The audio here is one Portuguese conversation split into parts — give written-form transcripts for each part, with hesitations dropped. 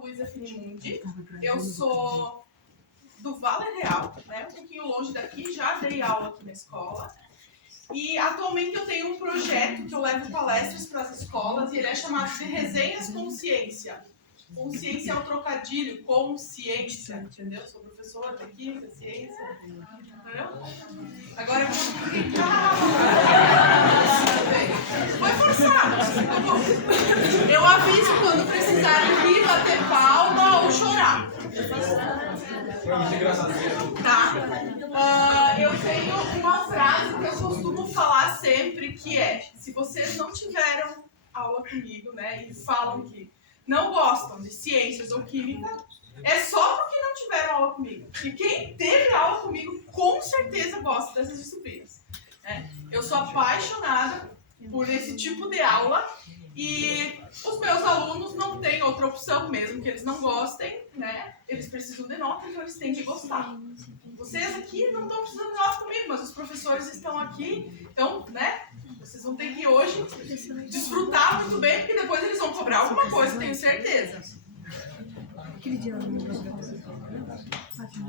Luísa Finimundi, eu sou do Vale Real, né? Um pouquinho longe daqui, já dei aula aqui na escola. E atualmente eu tenho um projeto que eu levo palestras para as escolas e ele é chamado de Resenhas Consciência. Consciência é um trocadilho, consciência, entendeu? Sou professora de química, ciência, entendeu? Agora eu vou explicar. Foi forçado, tá bom. Eu aviso quando precisarem rir, bater palma ou chorar. Tá? Eu tenho uma frase que eu costumo falar sempre, que é: se vocês não tiveram aula comigo, né, e falam que não gostam de ciências ou química, é só porque não tiveram aula comigo. E quem teve aula comigo, com certeza gosta dessas disciplinas. Né? Eu sou apaixonada por esse tipo de aula e os meus alunos não têm outra opção, mesmo que eles não gostem, né? Eles precisam de nota, então eles têm que gostar. Vocês aqui não estão precisando de nota comigo, mas os professores estão aqui, então, né? Vocês vão ter que hoje desfrutar muito bem, porque depois eles vão cobrar alguma coisa, tenho certeza.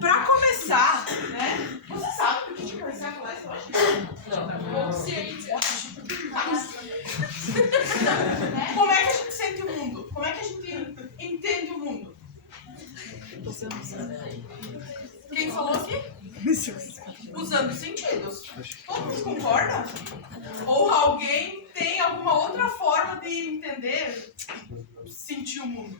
Para começar, né? Você sabe que a gente começar a falar isso hoje? Consciência. Como é que a gente sente o mundo? Como é que a gente entende o mundo? Quem falou aqui? Usando sentidos. Todo mundo concorda? Ou alguém tem alguma outra forma de entender, sentir o mundo?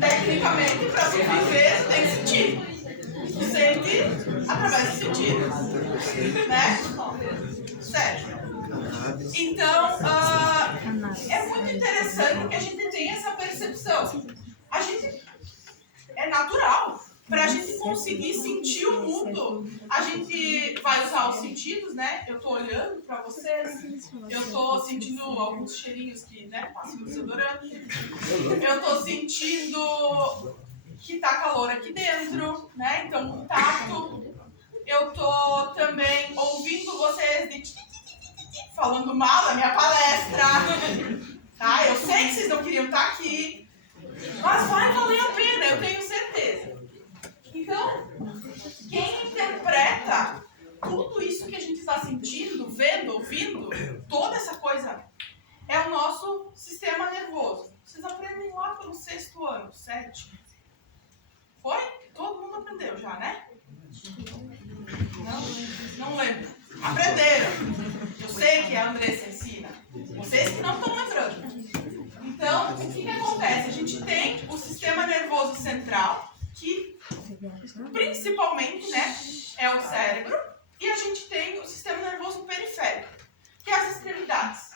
Tecnicamente, para se viver, tem sentido. Sente através dos sentidos. Né? Certo. Então, é muito interessante que a gente tenha essa percepção. A gente é natural. Para a gente conseguir sentir o mundo, a gente vai usar os sentidos, né? Eu tô olhando para vocês, eu tô sentindo alguns cheirinhos que, né, passam no desodorante. Eu tô sentindo que tá calor aqui dentro, né? Então, o tato. Eu tô também ouvindo vocês falando mal da minha palestra. Tá? Eu sei que vocês não queriam estar aqui, mas vai valer a pena, eu tenho certeza. Então, quem interpreta tudo isso que a gente está sentindo, vendo, ouvindo, toda essa coisa, é o nosso sistema nervoso. Vocês aprendem lá pelo 6º ano, 7º. Foi? Todo mundo aprendeu já, né? Não lembro. Aprenderam. Eu sei que a Andressa ensina. Vocês que não estão lembrando. Então, o que acontece? A gente tem o sistema nervoso central, que principalmente, né, é o cérebro, e a gente tem o sistema nervoso periférico, que é as extremidades.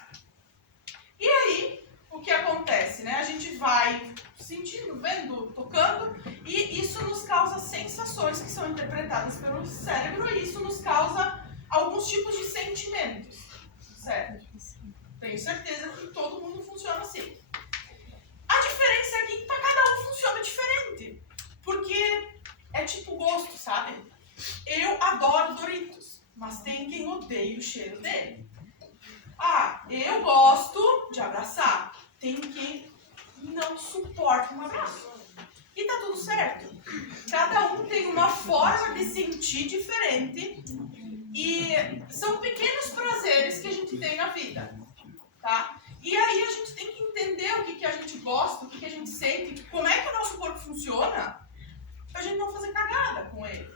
E aí, o que acontece, né? A gente vai sentindo, vendo, tocando, e isso nos causa sensações que são interpretadas pelo cérebro, e isso nos causa alguns tipos de sentimentos, certo? Tenho certeza que todo mundo funciona assim. A diferença é que para cada um funciona diferente. Porque é tipo gosto, sabe? Eu adoro Doritos, mas tem quem odeia o cheiro dele. Ah, eu gosto de abraçar. Tem quem não suporta um abraço. E tá tudo certo. Cada um tem uma forma de sentir diferente. E são pequenos prazeres que a gente tem na vida. Tá? E aí a gente tem que entender o que a gente gosta, o que a gente sente, como é que o nosso corpo funciona, pra gente não fazer cagada com ele,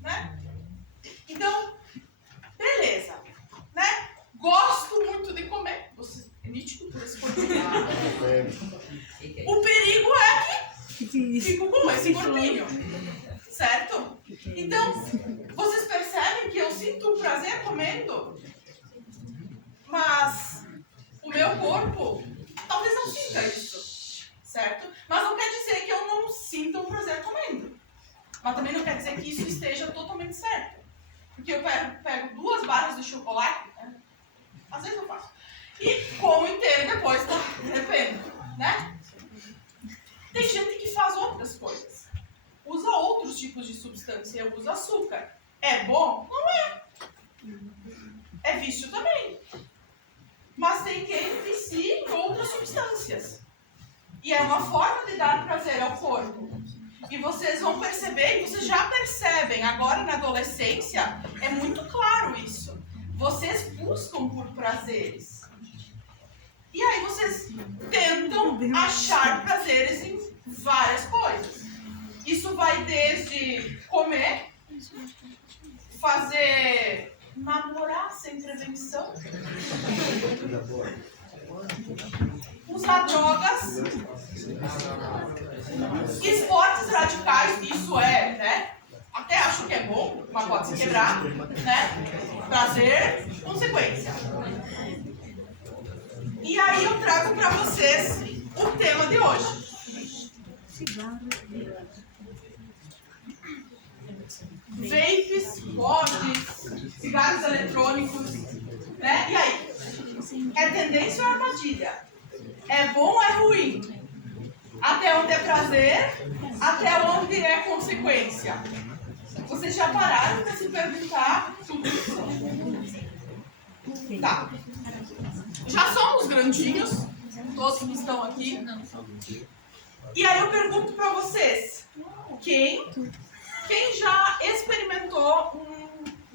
né? Então, beleza, né? Gosto muito de comer. Você é nítido por esse corpinho. O perigo é que fico com esse corpinho, certo? Então, vocês percebem que eu sinto um prazer comendo, mas o meu corpo talvez não sinta isso, certo? Mas não quer dizer que eu não sinta um prazer comendo. Mas também não quer dizer que isso esteja totalmente certo. Porque eu pego 2 barras de chocolate, né? Às vezes eu faço, e como inteiro depois, tá? Depende, né? Tem gente que faz outras coisas. Usa outros tipos de substância, usa açúcar. É bom? Não é. É vício também. Mas tem quem vicia em outras substâncias. substâncias. E é uma forma de dar prazer ao corpo. E vocês vão perceber, e vocês já percebem, agora na adolescência, é muito claro isso. Vocês buscam por prazeres. E aí vocês tentam achar prazeres em várias coisas. Isso vai desde comer, fazer namorar sem prevenção, usar drogas, esportes radicais, isso é, né? Até acho que é bom, mas pode se quebrar, né? Prazer, consequência. E aí eu trago para vocês o tema de hoje. Vapes, pods, cigarros eletrônicos, né? E aí? É tendência ou armadilha? É bom ou é ruim? Até onde é prazer, até onde é consequência? Vocês já pararam para se perguntar tudo isso? Tá. Já somos grandinhos, todos que estão aqui. E aí eu pergunto para vocês, quem já experimentou um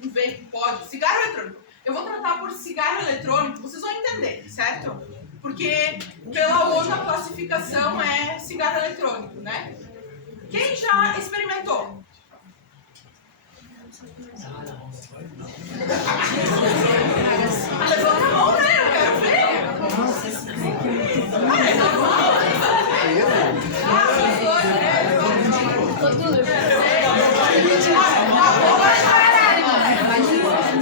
vape pod, cigarro eletrônico? Eu vou tratar por cigarro eletrônico, vocês vão entender, certo? Porque pela ONU a classificação é cigarro eletrônico, né? Quem já experimentou? Levanta a mão, né? Eu quero ver. É normal.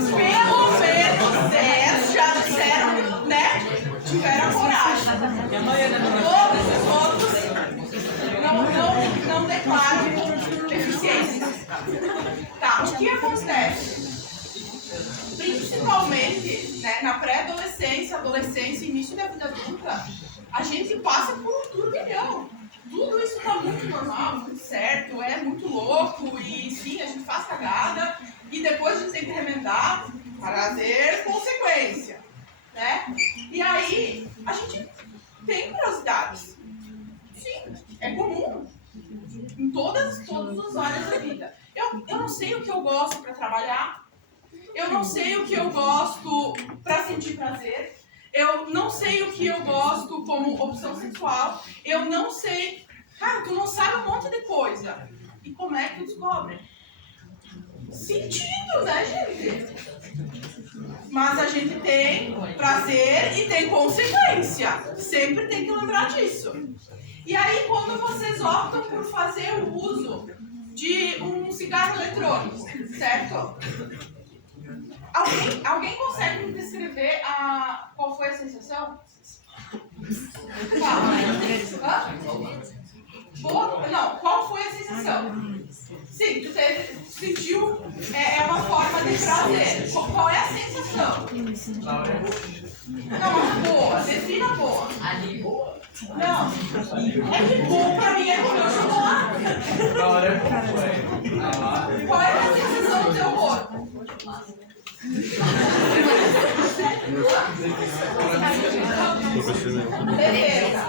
Pelo menos 10 já disseram, né? Tiveram coragem. Todos os outros não declaram deficiência. Tá, o que acontece? Principalmente, né, na pré-adolescência, adolescência e início da vida adulta, a gente passa por um turbilhão. Tudo isso tá muito normal, muito certo, é muito louco e sim, a gente faz cagada e depois a gente tem que remendar, prazer, consequência, né? E aí, a gente tem curiosidades. Sim, é comum em todas as áreas da vida. Eu não sei o que eu gosto para trabalhar, eu não sei o que eu gosto para sentir prazer, eu não sei o que eu gosto como opção sexual, eu não sei... Cara, tu não sabe um monte de coisa. E como é que tu descobre? Sentindo, né, gente? Mas a gente tem prazer e tem consequência. Sempre tem que lembrar disso. E aí, quando vocês optam por fazer o uso de um cigarro eletrônico, certo? Alguém consegue me descrever qual foi a sensação? Não, qual foi a sensação? Sim, você sentiu, é uma forma de prazer. Qual é a sensação? Não, mas boa, defina boa. Não, é que bom pra mim é comer chocolate. Qual é a sensação do teu corpo? Beleza.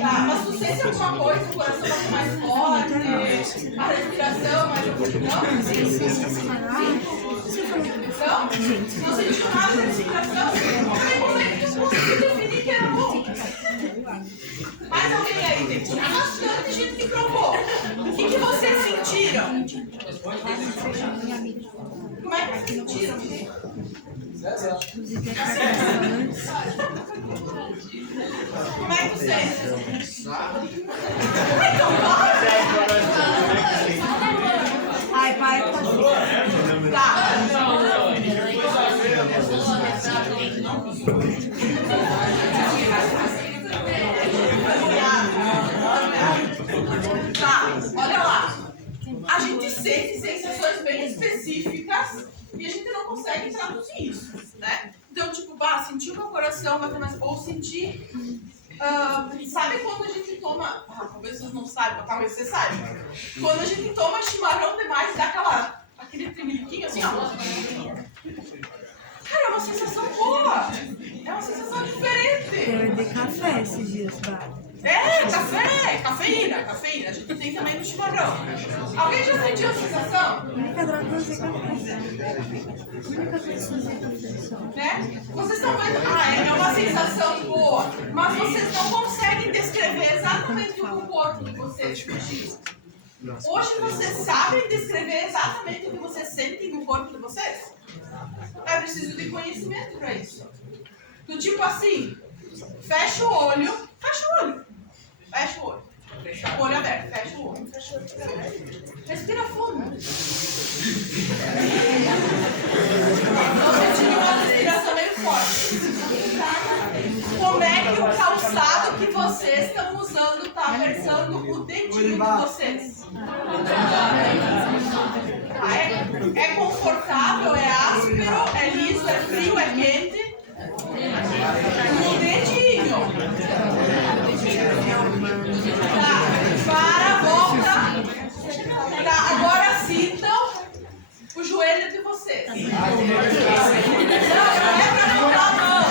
Tá, mas você sente alguma coisa, o coração bate mais forte, a respiração mais... Não? Não sentiu nada da respiração? Como é que tu conseguiu definir que era bom? Mais alguém aí? Tem bastante gente que provou. O que vocês sentiram? Como é que vocês sentiram? Como é que tu sente? Então vai! Ai, pai, Tá. Tá, olha lá. A gente sente sensações bem específicas e a gente não consegue traduzir isso, né? Então, tipo, sentir o meu coração bater mais... Ou sentir... sabe quando a gente toma... talvez vocês não saibam, talvez vocês saibam. Quando a gente toma chimarrão demais, dá aquele tremeliquinho assim, ó. Cara, é uma sensação boa. É uma sensação diferente. Eu de café esses dias, tá? Café, cafeína. A gente tem também no chimarrão. Alguém já sentiu a sensação? A única droga é fazer café. A única coisa é fazer só. Né? Vocês estão vendo? É uma sensação boa, mas vocês não conseguem descrever exatamente o que o corpo de vocês sentiu. Hoje vocês sabem descrever exatamente o que vocês sentem no corpo de vocês? É preciso de conhecimento para isso. Do tipo assim, fecha o olho. Fecha o olho. Deixa o olho aberto, fecha o olho. Respira fundo. Eu tive uma respiração meio forte. Como é que o calçado que vocês estão usando está apertando o dedinho de vocês? É confortável, é áspero, é liso, é frio, é quente? O dedinho. Tá, volta. Tá, agora sintam o joelho de vocês. Não é pra botar a mão.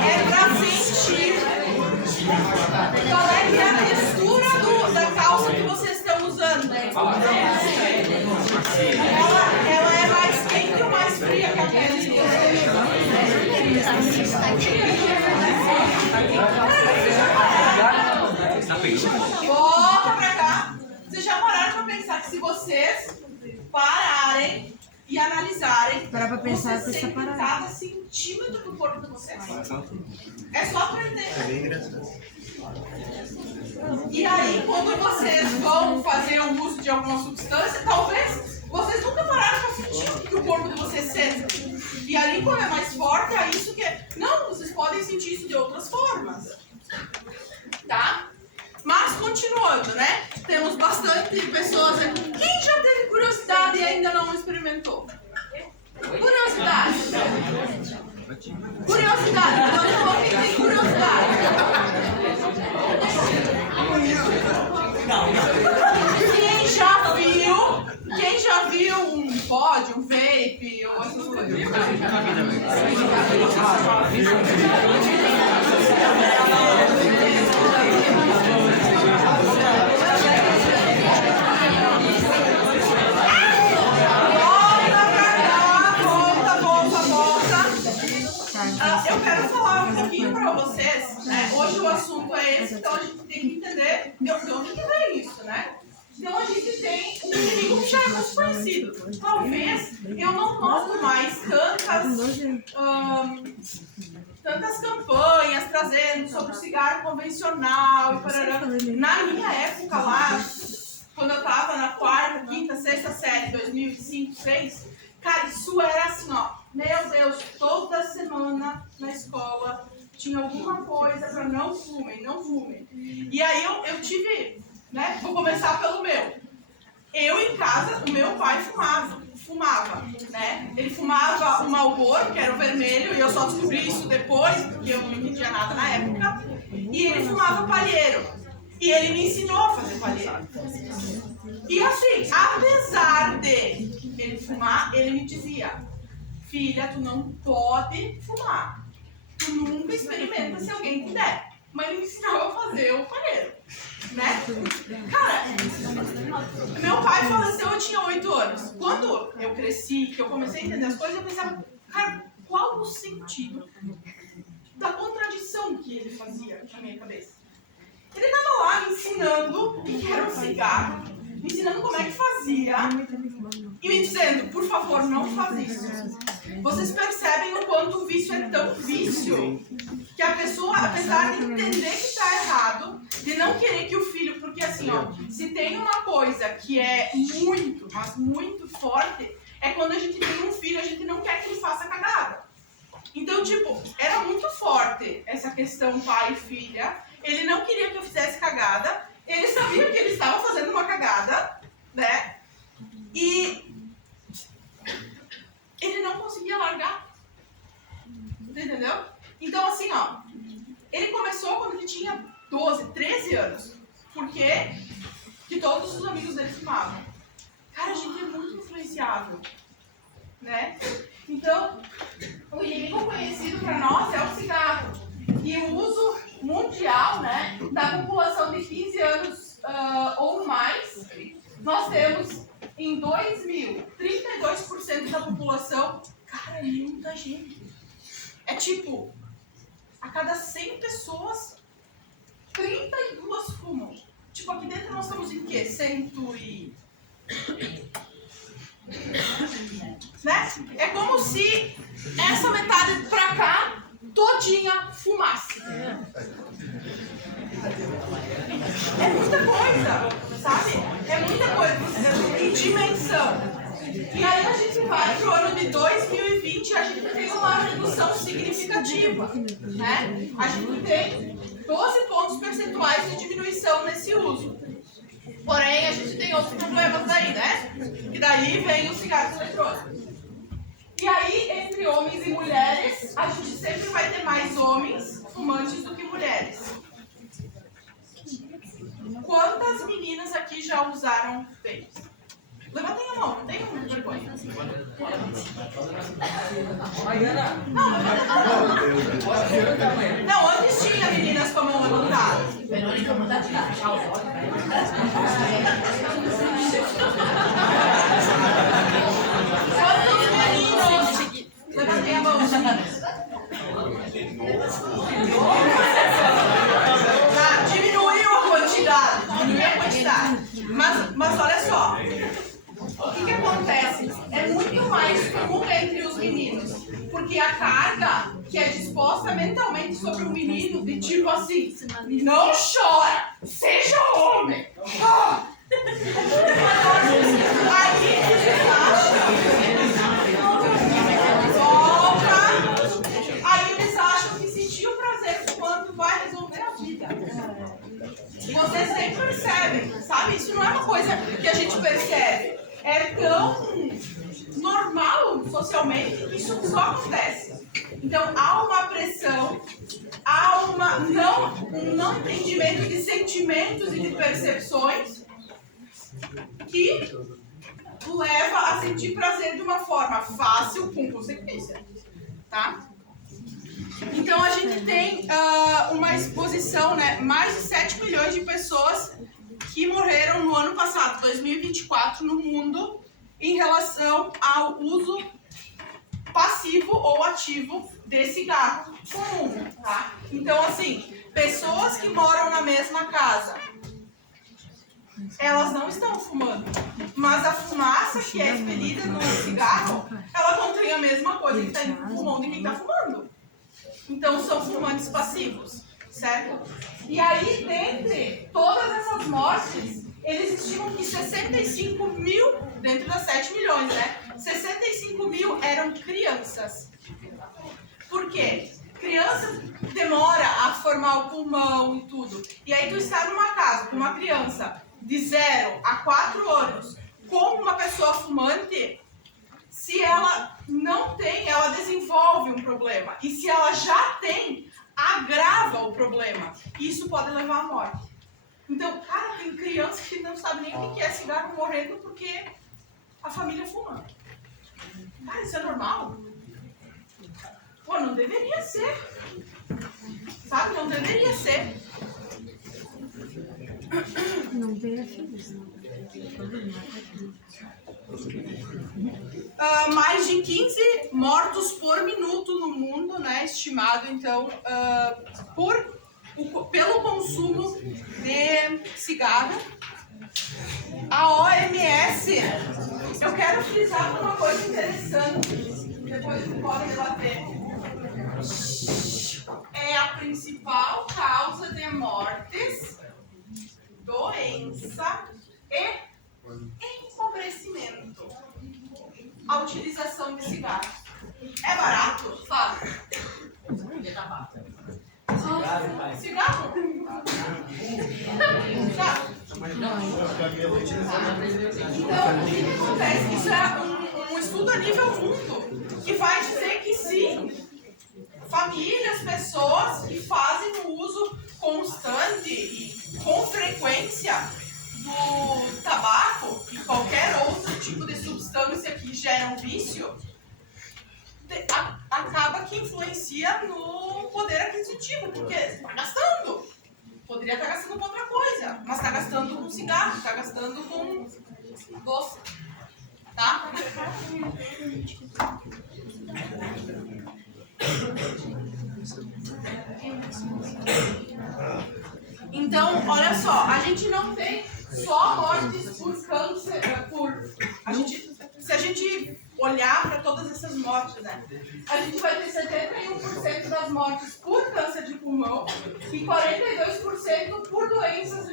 É pra sentir qual é que é a textura da calça que vocês estão usando. Ela é mais quente ou mais fria que a pele de vocês? Volta pra cá. Vocês já pararam pra pensar que se vocês pararem e analisarem, Parar pra pensar, vocês sentem cada centímetro do corpo de vocês. É só aprender. E aí, quando vocês vão fazer o uso de alguma substância, talvez vocês nunca pararam pra sentir o que o corpo de vocês sente. E ali, quando é mais forte, é isso que... Não, vocês podem sentir isso de outras formas. Tá? Mas, continuando, né? Temos bastante pessoas aqui. Quem já teve curiosidade e ainda não experimentou? Curiosidade. Curiosidade. Levanta a mão quem tem curiosidade. Quem já viu um pod, um vape ou essas coisas? Eu quero falar um pouquinho para vocês, né? Hoje o assunto é esse, então a gente tem que entender de onde que vem isso, né? Então a gente tem um inimigo que já é muito conhecido. Talvez eu não noto mais tantas campanhas trazendo sobre o cigarro convencional e parará. Na minha época lá, quando eu estava na quarta, quinta, sexta série, 2005, 2006, cara, isso era assim, ó. Meu Deus, toda semana na escola tinha alguma coisa para não fumem, não fumem. E aí eu tive, né, vou começar pelo meu. Eu em casa, o meu pai fumava, né? Ele fumava o Marlboro, que era o vermelho, e eu só descobri isso depois, porque eu não entendia nada na época. E ele fumava palheiro. E ele me ensinou a fazer palheiro. E assim, apesar de ele fumar, ele me dizia: filha, tu não pode fumar. Tu nunca experimenta se alguém te der. Mas ele me ensinou a fazer o palheiro, né? Cara, meu pai faleceu, eu tinha 8 anos. Quando eu cresci, que eu comecei a entender as coisas, eu pensava, cara, qual o sentido da contradição que ele fazia na minha cabeça? Ele estava lá me ensinando o que era um cigarro, me ensinando como é que fazia e me dizendo, por favor, não faz isso. Vocês percebem o quanto o vício é tão vício que a pessoa, apesar de entender que está errado, de não querer que o filho, porque assim, ó, se tem uma coisa que é muito, mas muito forte, é quando a gente tem um filho, a gente não quer que ele faça cagada. Então, tipo, era muito forte essa questão pai e filha. Ele não queria que eu fizesse cagada. Ele sabia que ele estava fazendo uma cagada, né? E ele não conseguia largar. Entendeu? Então, assim, ó. Ele começou quando ele tinha 12, 13 anos. Por quê? Que todos os amigos dele fumavam. Cara, a gente é muito influenciável, né? Então, o inimigo conhecido para nós é o cigarro. E o uso mundial, né, da população de 15 anos ou mais, nós temos em 2000, 32% da população. Cara, é muita gente. É tipo, a cada 100 pessoas, 32 fumam. Tipo, aqui dentro nós estamos em quê? 100 e... né? É como se essa metade pra cá todinha fumasse. É muita coisa, sabe? É muita coisa em dimensão. E aí a gente vai pro ano de 2020 e a gente tem uma redução significativa, né? A gente tem 12 pontos percentuais de diminuição nesse uso. Porém, a gente tem outros problemas daí, né? Que daí vem os cigarros eletrônicos. E aí, entre homens e mulheres, a gente sempre vai ter mais homens fumantes do que mulheres. Quantas meninas aqui já usaram vapes? Levantem a mão, não tem vergonha. Não, antes tinha meninas com a mão levantada. Quantos meninos? Levantem a mão, tá, diminuiu a quantidade. Mas olha só. O que acontece? É muito mais comum entre os meninos, porque a carga que é disposta mentalmente sobre o menino, de tipo assim, não chora, seja homem. Aí eles acham, aí eles acham que sentir o prazer quando vai resolver a vida. Vocês nem percebem, sabe? Isso não é uma coisa que a gente percebe. É tão normal socialmente que isso só acontece. Então há uma pressão, há um não entendimento de sentimentos e de percepções que leva a sentir prazer de uma forma fácil com consequência, tá? Então a gente tem uma exposição, né? Mais de 7 milhões de pessoas que morreram no ano passado, 2024, no mundo, em relação ao uso passivo ou ativo de cigarro comum, tá? Então, assim, pessoas que moram na mesma casa, elas não estão fumando, mas a fumaça que é expelida no cigarro, ela contém a mesma coisa que está no pulmão de quem está fumando. Então, são fumantes passivos, certo? E aí, dentre todas essas mortes, eles estimam que 65 mil, dentro das 7 milhões, né? 65 mil eram crianças. Por quê? Criança demora a formar o pulmão e tudo. E aí tu está numa casa com uma criança de 0 a 4 anos com uma pessoa fumante, se ela não tem, ela desenvolve um problema. E se ela já tem, agrava o problema. Isso pode levar à morte. Então, cara, tem criança que não sabe nem o que é cigarro morrendo porque a família fuma. Cara, isso é normal? Pô, não deveria ser. Sabe? Não deveria ser. Não tem afins. Mais de 15 mortos por minuto no mundo, né? Estimado, então, pelo consumo de cigarro. A OMS, eu quero frisar uma coisa interessante, depois vocês podem debater. É a principal causa de mortes, doença e empobrecimento. A utilização de cigarro. É barato? Fala. Cigarro? Então, o que acontece? Isso é um estudo a nível mundo, que vai dizer que sim, famílias, pessoas que fazem o uso constante e com frequência do tabaco e qualquer outro tipo de substância que gera um vício, acaba que influencia no poder aquisitivo, porque está gastando. Poderia estar gastando com outra coisa, mas está gastando com cigarro, está gastando com doce. Tá? Então, olha só, a gente não tem só mortes por câncer, se a gente olhar para todas essas mortes, né? A gente vai ter 71% das mortes por câncer de pulmão e 42% por doenças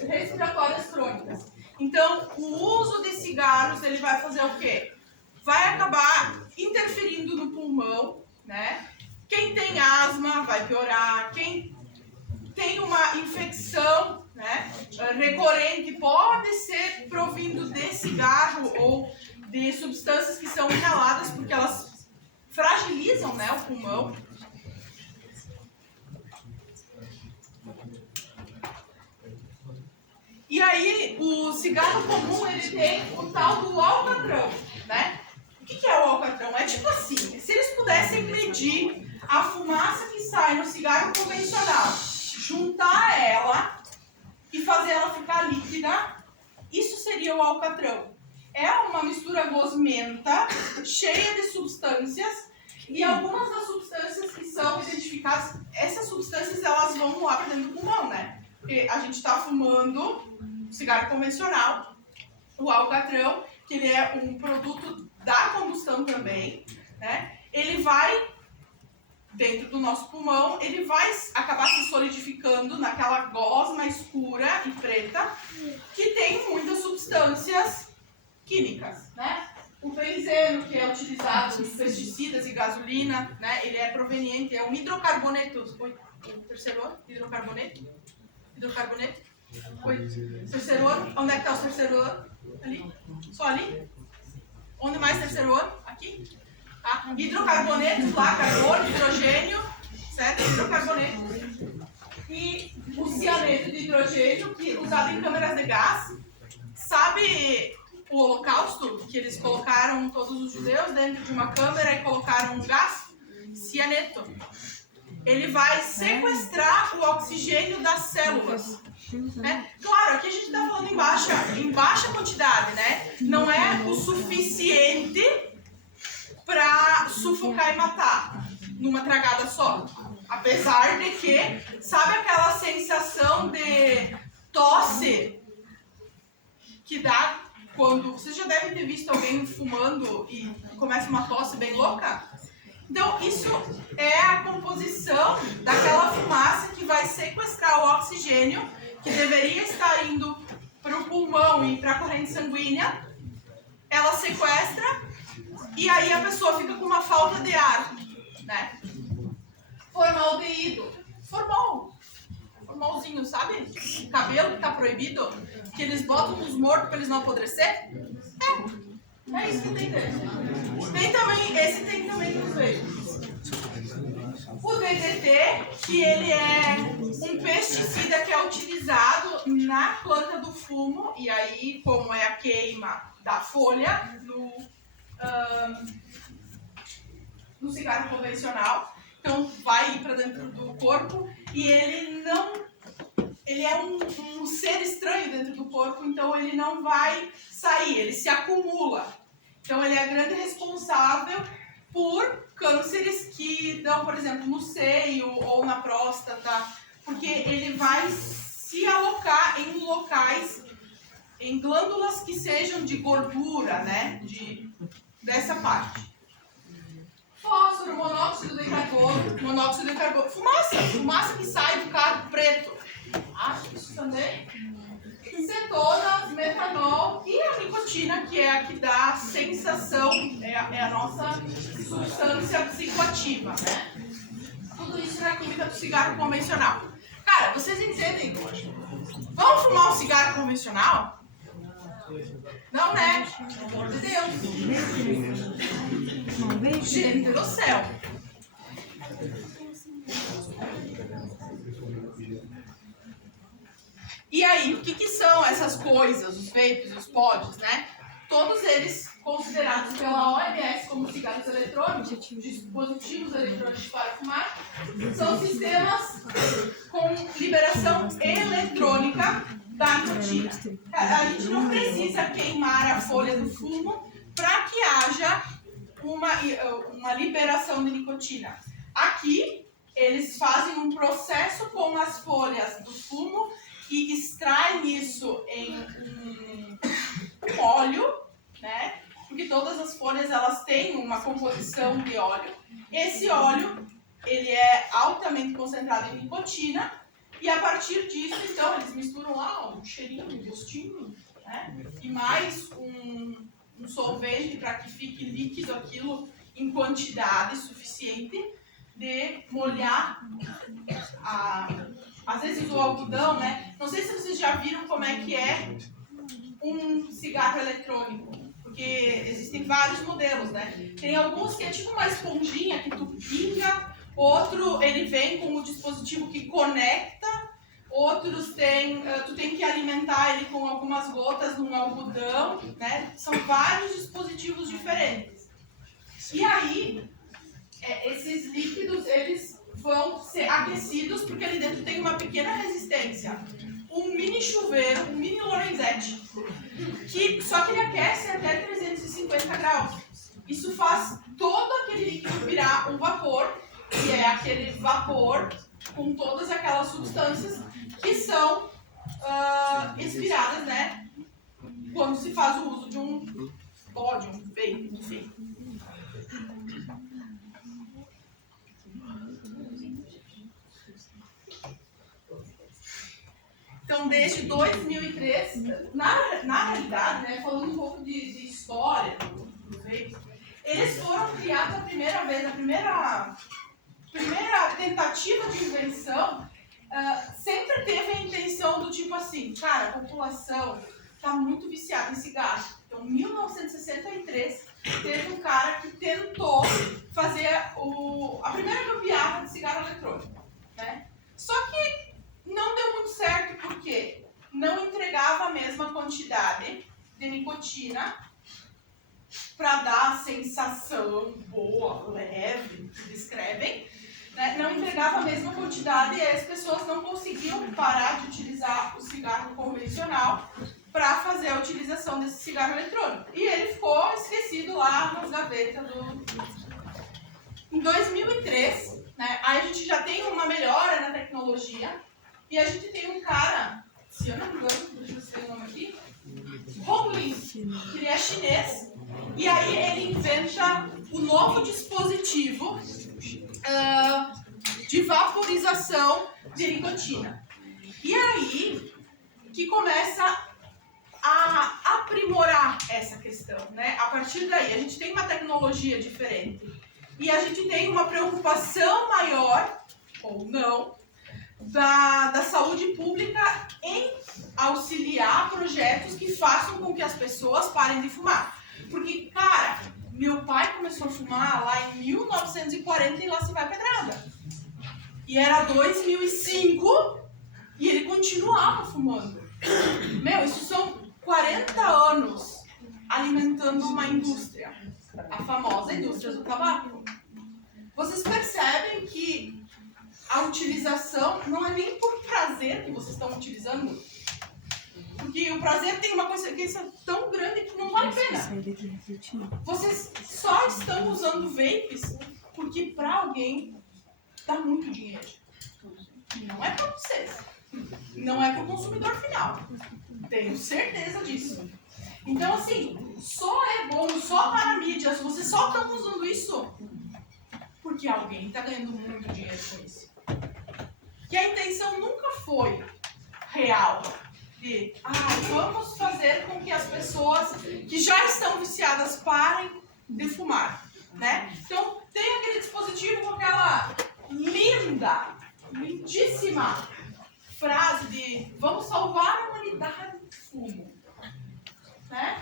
respiratórias crônicas. Então, o uso de cigarros, ele vai fazer o quê? Vai acabar interferindo no pulmão, né? Quem tem asma vai piorar, quem tem uma infecção, né, recorrente pode ser provindo de cigarro ou de substâncias que são inaladas, porque elas fragilizam, né, o pulmão. E aí, o cigarro comum, ele tem o tal do alcatrão, né? O que é o alcatrão? É tipo assim, se eles pudessem medir a fumaça que sai no cigarro convencional, juntar ela e fazer ela ficar líquida, isso seria o alcatrão. É uma mistura gosmenta, cheia de substâncias, e algumas das substâncias que são identificadas, essas substâncias elas vão lá para dentro do pulmão, né? Porque a gente está fumando cigarro convencional, o alcatrão, que ele é um produto da combustão também, né? Ele vai dentro do nosso pulmão, ele vai acabar se solidificando naquela gosma escura e preta, que tem muitas substâncias químicas, né? O benzeno, que é utilizado em pesticidas e gasolina, né? Ele é proveniente, é um hidrocarboneto. Oi, terceiro ano? Hidrocarboneto? Hidrocarboneto? Oi, terceiro ano? Onde é que está o terceiro ano? Ali? Só ali? Onde mais terceiro ano? Aqui? Tá? Hidrocarbonetos lá, carbono, hidrogênio, certo? Hidrocarboneto. E o cianeto de hidrogênio, que usado em câmeras de gás. Sabe o Holocausto, que eles colocaram todos os judeus dentro de uma câmara e colocaram um gás? Cianeto. Ele vai sequestrar o oxigênio das células. Né? Claro, aqui a gente está falando em baixa quantidade, né? Não é o suficiente para sufocar e matar numa tragada só. Apesar de que, sabe aquela sensação de tosse que dá quando... Vocês já devem ter visto alguém fumando e começa uma tosse bem louca? Então, isso é a composição daquela fumaça que vai sequestrar o oxigênio que deveria estar indo para o pulmão e para a corrente sanguínea. Ela sequestra e aí a pessoa fica com uma falta de ar, né? Formaldeído. Formalzinho, sabe? Cabelo que tá proibido, que eles botam nos mortos para eles não apodrecer. É isso que tem dentro. Esse tem também nos veículos. O DDT, que ele é um pesticida que é utilizado na planta do fumo, e aí, como é a queima da folha no cigarro convencional, então vai para dentro do corpo e ele é um ser estranho dentro do corpo, então ele não vai sair, ele se acumula. Então ele é grande responsável por cânceres que dão, por exemplo, no seio ou na próstata, porque ele vai se alocar em locais, em glândulas que sejam de gordura, né? Dessa parte. Fósforo, monóxido de carbono, fumaça que sai do carro preto. Acho que isso também. Cetona, metanol e a nicotina, que é a que dá a sensação, é a nossa substância psicoativa, né? Tudo isso na química do cigarro convencional. Cara, vocês entendem? Vamos fumar um cigarro convencional? Não, né? Pelo amor de Deus. Gente do céu. E aí, o que são essas coisas, os vapes, os pods, né? Todos eles considerados pela OMS como cigarros eletrônicos, dispositivos eletrônicos para fumar, são sistemas com liberação eletrônica da nicotina. A gente não precisa queimar a folha do fumo para que haja uma liberação de nicotina. Aqui, eles fazem um processo com as folhas do fumo e extraem isso em um óleo, né? Porque todas as folhas elas têm uma composição de óleo. Esse óleo ele é altamente concentrado em nicotina e a partir disso, então, eles misturam lá um cheirinho, um gostinho, né? E mais um solvente para que fique líquido aquilo em quantidade suficiente de molhar às vezes o algodão, né? Não sei se vocês já viram como é que é um cigarro eletrônico, porque existem vários modelos, né? Tem alguns que é tipo uma esponjinha que tu pinga, outro ele vem com um dispositivo que conecta, outros tu tem que alimentar ele com algumas gotas num algodão, né? São vários dispositivos diferentes. E aí, esses líquidos, eles vão ser aquecidos porque ali dentro tem uma pequena resistência. Um mini chuveiro, um mini Lorenzetti, só que ele aquece até 350 graus. Isso faz todo aquele líquido virar um vapor, que é aquele vapor com todas aquelas substâncias que são expiradas, né? Quando se faz o uso de um pó, de um vape, enfim. Então, desde 2003, na realidade, né, falando um pouco de história do vape, eles foram criados a primeira vez, a primeira tentativa de invenção sempre teve a intenção do tipo assim, cara, a população está muito viciada em cigarro. Então, em 1963, teve um cara que tentou fazer a primeira gambiarra de cigarro eletrônico, né? Só que não deu muito certo porque não entregava a mesma quantidade de nicotina para dar a sensação boa, leve, que descrevem, né? Não entregava a mesma quantidade e aí as pessoas não conseguiam parar de utilizar o cigarro convencional para fazer a utilização desse cigarro eletrônico. E ele ficou esquecido lá nas gavetas Em 2003, né, aí a gente já tem uma melhora na tecnologia e a gente tem um cara, se eu não me engano, deixa eu ver o nome aqui, Hong Lin, que ele é chinês, e aí ele inventa o novo dispositivo de vaporização de nicotina. E aí que começa a aprimorar essa questão, né? A partir daí, a gente tem uma tecnologia diferente e a gente tem uma preocupação maior, ou não, da saúde pública em auxiliar projetos que façam com que as pessoas parem de fumar. Porque, cara, meu pai começou a fumar lá em 1940 e lá se vai pedrada. E era 2005 e ele continuava fumando. Meu, isso são 40 anos alimentando uma indústria, a famosa indústria do tabaco. Vocês percebem que a utilização não é nem por prazer que vocês estão utilizando, porque o prazer tem uma consequência tão grande que não vale a pena. Vocês só estão usando vapes porque para alguém dá muito dinheiro. Não é para vocês. Não é para o consumidor final. Tenho certeza disso. Então, assim, só é bom, só para a mídia, vocês só estão usando isso porque alguém está ganhando muito dinheiro com isso. E a intenção nunca foi real de, vamos fazer com que as pessoas que já estão viciadas parem de fumar, né? Então, tem aquele dispositivo com aquela lindíssima frase de vamos salvar a humanidade do fumo, né?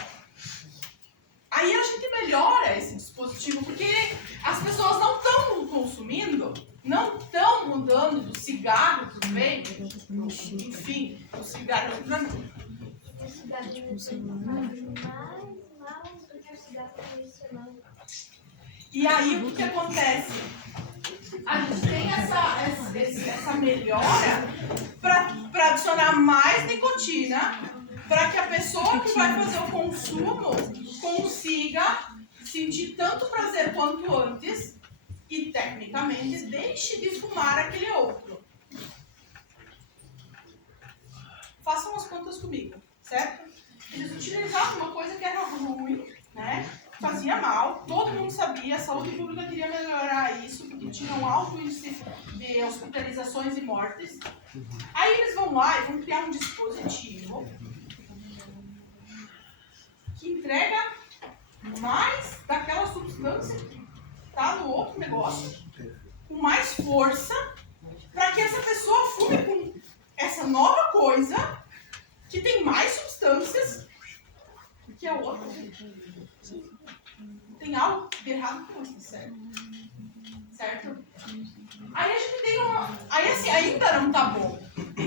Aí a gente melhora esse dispositivo porque as pessoas não estão consumindo, não estão mudando do cigarro para o vape, enfim, do cigarro para o E aí, o que acontece? A gente tem essa melhora para adicionar mais nicotina, para que a pessoa que vai fazer o consumo consiga sentir tanto prazer quanto antes e, tecnicamente, deixe de fumar aquele outro. Façam as contas comigo, certo? Eles utilizavam uma coisa que era ruim, né? Fazia mal, todo mundo sabia, a saúde pública queria melhorar isso, porque tinha um alto índice de hospitalizações e mortes. Aí eles vão lá e vão criar um dispositivo que entrega mais daquela substância que está no outro negócio, com mais força, para que essa pessoa fume com essa nova coisa, que tem mais substâncias que a outra. Tem algo de errado com isso, certo? Aí a gente tem uma... Aí assim, ainda não tá bom.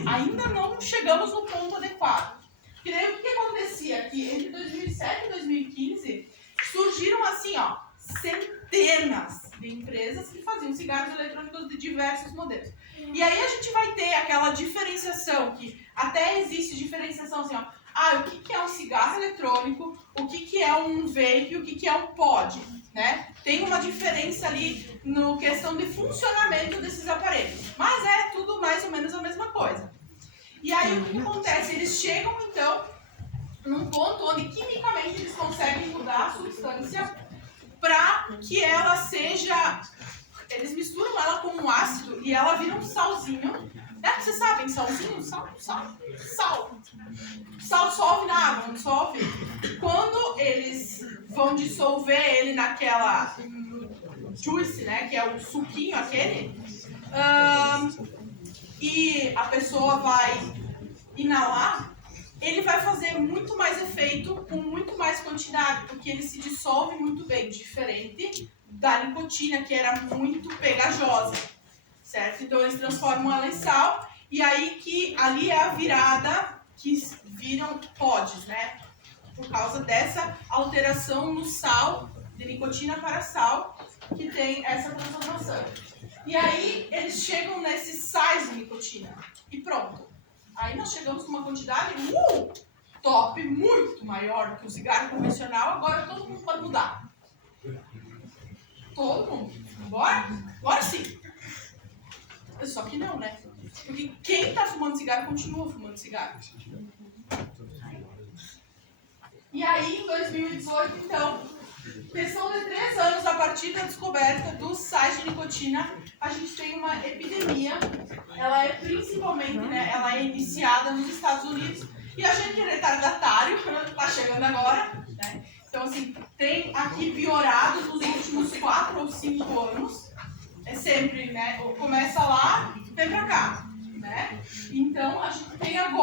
Ainda não chegamos no ponto adequado. Porque daí o que acontecia aqui? Entre 2007 e 2015, surgiram assim, ó, centenas de empresas que faziam cigarros eletrônicos de diversos modelos. E aí a gente vai ter aquela diferenciação, que até existe diferenciação assim, ó. O que é um cigarro eletrônico, o que é um vape, o que é um pod, né? Tem uma diferença ali no questão de funcionamento desses aparelhos, mas é tudo mais ou menos a mesma coisa. E aí o que acontece? Eles chegam então num ponto onde quimicamente eles conseguem mudar a substância para que ela seja... Eles misturam ela com um ácido e ela vira um salzinho. Vocês sabem, salzinho? Sal dissolve na água, não dissolve? Quando eles vão dissolver ele naquela juice, né, que é o suquinho aquele, e a pessoa vai inalar, ele vai fazer muito mais efeito com muito mais quantidade, porque ele se dissolve muito bem, diferente da nicotina, que era muito pegajosa, certo? Então eles transformam ela em sal, e aí que ali é a virada que viram pods, né? Por causa dessa alteração no sal, de nicotina para sal, que tem essa transformação. E aí eles chegam nesses sais de nicotina, e pronto. Aí nós chegamos com uma quantidade top, muito maior do que o cigarro convencional, agora todo mundo pode mudar. Todo mundo. Bora? Agora sim. Só que não, né? Porque quem está fumando cigarro continua fumando cigarro. E aí, em 2018, então, questão de 3 anos a partir da descoberta dos sais de nicotina, a gente tem uma epidemia. Ela é principalmente, né, ela é iniciada nos Estados Unidos. E a gente que é retardatário, está chegando agora, né? Então, assim, tem aqui piorado nos últimos 4 ou 5 anos. É sempre, né? Começa lá, vem pra cá, né? Então, a gente tem agora